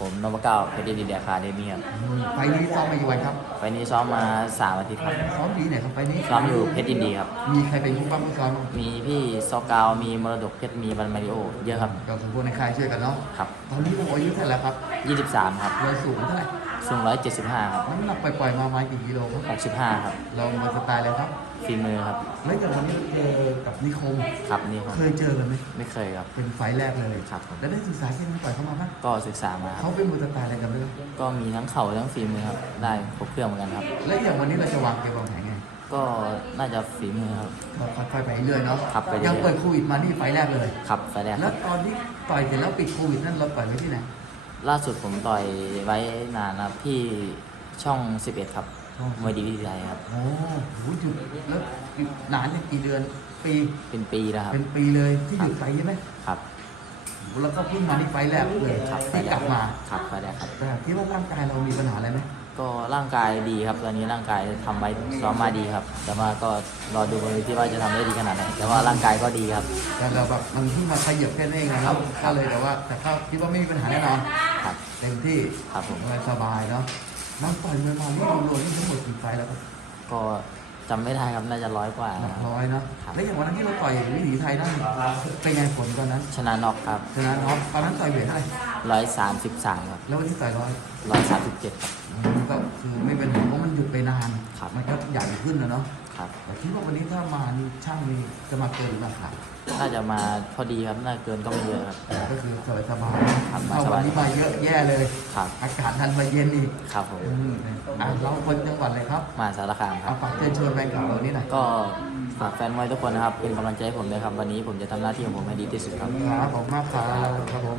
ผมนพเก้าเพชรดีเดียคาเดมี่ครับอืมไฟล์นี้ซ้อมมากี่วันครับ ไฟล์นี้ซ้อมมาสามอาทิตย์ครับซ้อมดีไหนครับไฟล์นี้ซ้อมอยู่เพชรยินดีครับ มีใครเป็นผู้ปั้มผู้ซ้อมบ้างมีพี่ซอกาวมีมรดกเพชรมีบันมาริโอเยอะครับเราสมบูรณ์ในค่ายช่วยกันเนาะ ครับตอนนี้เราอายุเท่าไหร่แล้วครับ 23 ครับเราสูงเท่าไหร่ สูง 175 ครับ น้ำหนักปล่อยๆมาประมาณกี่กิโลครับ65 ครับ เรามาสไตล์อะไรครับฝีมือครับ แล้วอย่างวันนี้เราเจอกับนิคม ครับนี่ครับ เคยเจอกันไหมไม่เคยครับ เป็นไฟล์แรกเลยครับผมแล้วได้ศึกษาเกมต่อยเข้ามาบ้างก็ศึกษามาคเขารับเป็นมวยสไตล์อะไรกันด้วยก็มีทั้งเข่าทั้งฝีมือครับ ได้ครบเครื่องเหมือนกันครับ แล้วอย่างวันนี้เราจะวางเกมวางแผนไงก็น่าจะฝีมือครับ เราค่อยๆไปเรื่อยเนาะครับไปเรื่อยยังเปิดโควิดมานี่ไฟล์แรกเลย ครับไฟล์แรกคแล้รัวบตอนที่ต่อยเสร็จแล้วปิดโควิดนั่นเราต่อยไว้ที่ไหน ล่าสุดผมต่อยไว้นานนะครับที่ช่อง 11 ครับมวยดีวิทยาครับ โอ้โหหยุดแล้วหยุดนานเนี่ยกี่เดือน ปี เป็นปีแล้วครับ เป็นปีเลยที่หยุดไปใช่ไหมครับแล้วก็เพิ่งมาที่ไฟล์แรกเลยครับไฟที่ล์แรกลับมาครับไฟล์แรกครับ แต่คิดว่าร่างกายเรามีปัญหาอะไรไหมก็ร่างกายดีครับ ตอนนี้ร่างกายทำไว้ซ้อมมาดีครับ แต่ว่าก็รอดูบนเวทีว่าจะทำได้ดีขนาดไหน แต่ว่าร่างกายก็ดีครับ แต่เราแบบมันเพิ่งมาขยับแค่นั้นเองนะครับก็เลยแต่ว่า แต่ก็คิดว่าไม่มีปัญหาแน่นอน ครับ เต็มที่ครับผม สบายๆเนาะน้องต่อยมวยมานี่รวมๆนี่ทั้งหมดกี่ไฟล์แล้วครับก็จำไม่ได้ครับน่าจะร้อยกว่าหลันะกครับ ร้อยเนาะครับ แล้วอย่างวันนั้นที่เราต่อยวิถีไทยนั่นเป็นไงผลตอนนั้นชนะน็อกครับชนะน้องตอนนั้นต่อยเวทเท่าไหร่ร้อยสามสิบสามครับแล้ววันนี้ต่อยร้อย ร้อยสามสิบเจ็ดครับมันก็คือไม่เป็นไรเพราะมันหยุดไปนานครับ มันก็ใหญ่ขึ้นนะเนาะ ครับแต่คิดว่าวันนี้ถ้ามานี่ช่างนี่จะมาเกินหรือมาขาดน่าจะมาพอดีครับน่าเกินก็ไม่เยอะครับ ก็คือสบายสบายครับถ้าวันนี้มาเยอะแย่เลย ครับ อากาศทันมาเย็นอีกครับผมอืมอะเราคนจังหวัดเลยครับมาสารคามคเอารับฝากเชิญชวนแฟนคลับเรานี่หน่อยก็ฝากแฟนมวยทุกคนนะครับเป็นกำลังใจให้ผมด้วยครับ วันนี้ผมจะทำหน้าที่ของผมให้ดีที่สุดครับ ครับผมมากครับครับผม